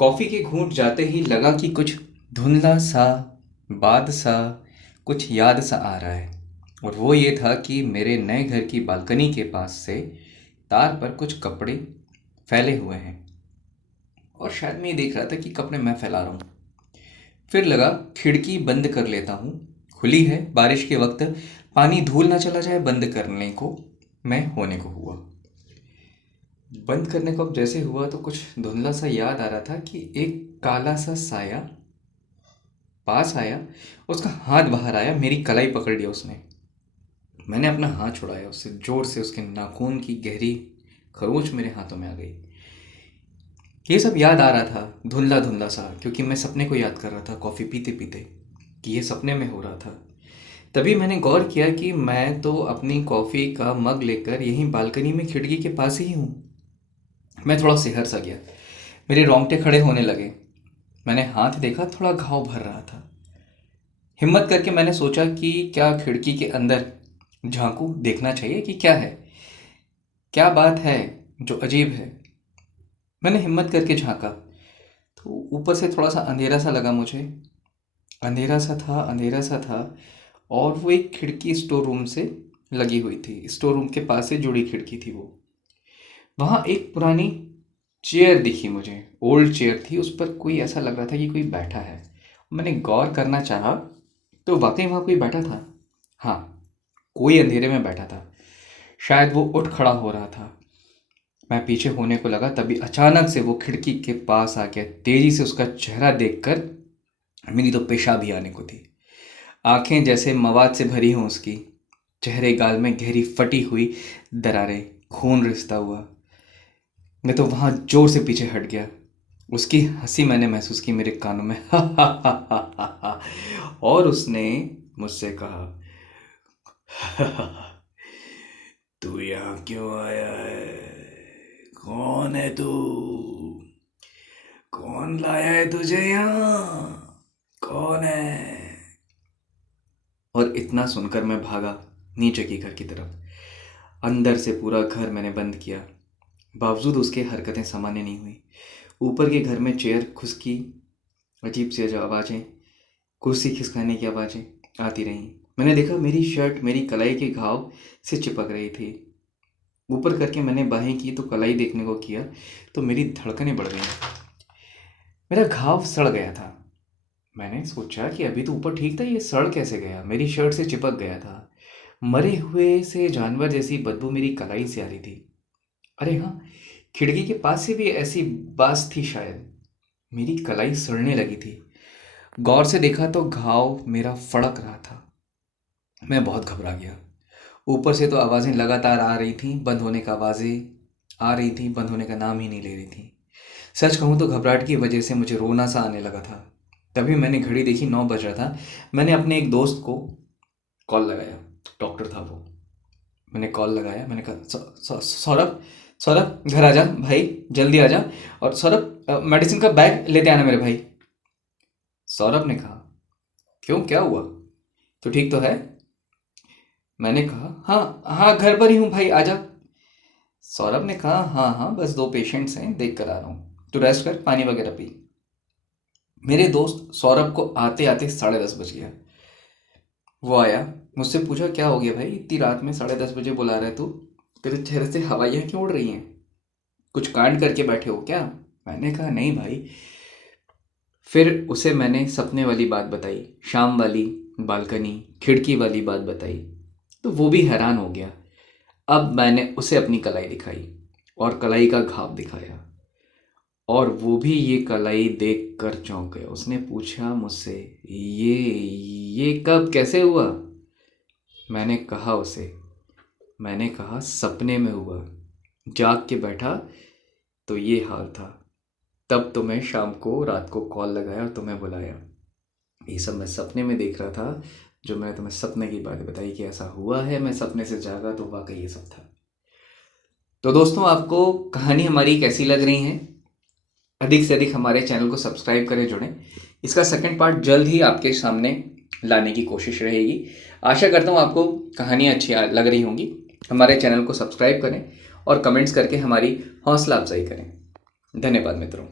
Coffee के घूंट जाते ही लगा कि कुछ धुंधला सा, बाद सा, कुछ याद सा आ रहा है। और वो ये था कि मेरे नए घर की बालकनी के पास से तार पर कुछ कपड़े फैले हुए हैं और शायद मैं ये देख रहा था कि कपड़े मैं फैला रहा हूँ। फिर लगा खिड़की बंद कर लेता हूँ, खुली है, बारिश के वक्त पानी धूल ना चला जाए। बंद करने को मैं होने को हुआ, बंद करने को अब जैसे हुआ तो कुछ धुंधला सा याद आ रहा था कि एक काला सा साया पास आया, उसका हाथ बाहर आया, मेरी कलाई पकड़ लिया उसने। मैंने अपना हाथ छुड़ाया उससे जोर से, उसके नाखून की गहरी खरोंच मेरे हाथों में आ गई। ये सब याद आ रहा था धुंधला धुंधला सा, क्योंकि मैं सपने को याद कर रहा था कॉफ़ी पीते पीते, कि ये सपने में हो रहा था। तभी मैंने गौर किया कि मैं तो अपनी कॉफ़ी का मग लेकर यहीं बालकनी में खिड़की के पास ही हूँ। मैं थोड़ा सिहर सा गया, मेरे रोंगटे खड़े होने लगे। मैंने हाथ देखा, थोड़ा घाव भर रहा था। हिम्मत करके मैंने सोचा कि क्या खिड़की के अंदर झांकूं, देखना चाहिए कि क्या है, क्या बात है जो अजीब है। मैंने हिम्मत करके झांका तो ऊपर से थोड़ा सा अंधेरा सा लगा मुझे। अंधेरा सा था, अंधेरा सा था। और वो एक खिड़की स्टोर रूम से लगी हुई थी, स्टोर रूम के पास से जुड़ी खिड़की थी वो। वहाँ एक पुरानी चेयर दिखी मुझे, ओल्ड चेयर थी, उस पर कोई ऐसा लग रहा था कि कोई बैठा है। मैंने गौर करना चाहा तो वाकई वहाँ कोई बैठा था। हाँ, कोई अंधेरे में बैठा था। शायद वो उठ खड़ा हो रहा था। मैं पीछे होने को लगा, तभी अचानक से वो खिड़की के पास आ गया। तेजी से उसका चेहरा देखकर मेरी तो पेशाब ही आने को थी। आंखें जैसे मवाद से भरी हों उसकी, चेहरे गाल में गहरी फटी हुई दरारें, खून रिसता हुआ। मैं तो वहां जोर से पीछे हट गया। उसकी हंसी मैंने महसूस की मेरे कानों में। हा हा हा हा हा हा। और उसने मुझसे कहा, तू यहाँ क्यों आया है? कौन है तू? कौन लाया है तुझे यहाँ? कौन है? और इतना सुनकर मैं भागा नीचे की घर की तरफ। अंदर से पूरा घर मैंने बंद किया, बावजूद उसके हरकतें सामान्य नहीं हुई। ऊपर के घर में चेयर खुसकी, अजीब सी जो आवाज़ें, कुर्सी खिसकाने की आवाज़ें आती रहीं। मैंने देखा मेरी शर्ट मेरी कलाई के घाव से चिपक रही थी। ऊपर करके मैंने बाहें की तो कलाई देखने को किया तो मेरी धड़कनें बढ़ गईं। मेरा घाव सड़ गया था। मैंने सोचा कि अभी तो ऊपर ठीक था, ये सड़ कैसे गया? मेरी शर्ट से चिपक गया था। मरे हुए से जानवर जैसी बदबू मेरी कलाई से आ रही थी। अरे हाँ, खिड़की के पास से भी ऐसी बास थी शायद। मेरी कलाई सड़ने लगी थी। गौर से देखा तो घाव मेरा फड़क रहा था। मैं बहुत घबरा गया। ऊपर से तो आवाज़ें लगातार आ रही थीं, बंद होने का आवाज़ें आ रही थीं, बंद होने का नाम ही नहीं ले रही थी। सच कहूँ तो घबराहट की वजह से मुझे रोना सा आने लगा था। तभी मैंने घड़ी देखी, 9 बज रहा था। मैंने अपने एक दोस्त को कॉल लगाया, डॉक्टर था वो। मैंने कॉल लगाया, मैंने कहा, सौरभ, सौरभ घर आ जा भाई, जल्दी आ जा। और सौरभ मेडिसिन का बैग लेते आना मेरे भाई। सौरभ ने कहा, क्यों, क्या हुआ? तो ठीक तो है? मैंने कहा, हाँ हाँ, घर पर ही हूँ भाई, आ जा। सौरभ ने कहा, हाँ हाँ, बस 2 पेशेंट्स हैं, देख कर आ रहा हूँ, तू रेस्ट कर, पानी वगैरह पी। मेरे दोस्त सौरभ को आते आते 10:30 बज गया। वो आया, मुझसे पूछा, क्या हो गया भाई, इतनी रात में 10:30 बजे बुला रहे तू? तेरे चेहरे से हवाइयाँ क्यों उड़ रही हैं? कुछ कांड करके बैठे हो क्या? मैंने कहा, नहीं भाई। फिर उसे मैंने सपने वाली बात बताई, शाम वाली, बालकनी, खिड़की वाली बात बताई। तो वो भी हैरान हो गया। अब मैंने उसे अपनी कलाई दिखाई और कलाई का घाव दिखाया, और वो भी ये कलाई देख कर चौंक गया। उसने पूछा मुझसे, ये कब, कैसे हुआ? मैंने कहा उसे, मैंने कहा सपने में हुआ, जाग के बैठा तो ये हाल था। तब तुम्हें शाम को, रात को कॉल लगाया और तुम्हें बुलाया। ये सब मैं सपने में देख रहा था। जो मैंने तुम्हें सपने की बात बताई कि ऐसा हुआ है, मैं सपने से जागा तो वाकई ये सब था। तो दोस्तों, आपको कहानी हमारी कैसी लग रही है? अधिक से अधिक हमारे चैनल को सब्सक्राइब करें, जुड़ें। इसका सेकंड पार्ट जल्द ही आपके सामने लाने की कोशिश रहेगी। आशा करता हूँ आपको कहानी अच्छी लग रही होंगी। हमारे चैनल को सब्सक्राइब करें और कमेंट्स करके हमारी हौसला अफजाई करें। धन्यवाद मित्रों।